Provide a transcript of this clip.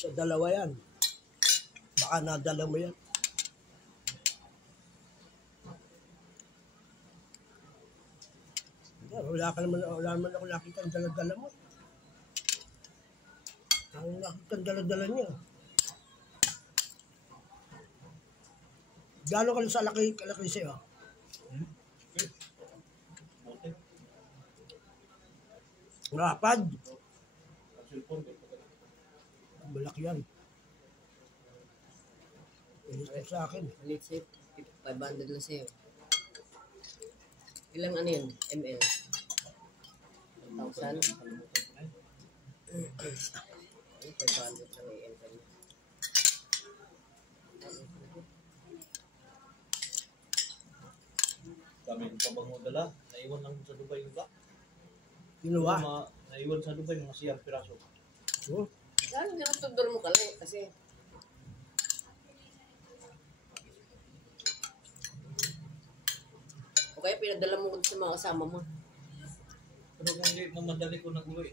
Sa dalawa yan. Baka nadala mo yan. Wala naman ako nakita ang dala-dala mo. Ang nakita ang dala-dala niya. Gano'n ka sa kalaki sa'yo? Rapad? Malaki yan. Inisip sa akin. Inisip, 500 lang sa'yo. Ilang ano yun? ML? 1,000? 500 lang yung ML. Kami pabango dala, naiwan lang sa Dubai yung ba? Kinuha? Naiwan sa Dubai mga siyang piraso. Oh. Lalo nga tutudor mo ka lang kasi o kaya pinadala mo sa mga kasama mo. Pero kung hindi mamadali ko nag-uwi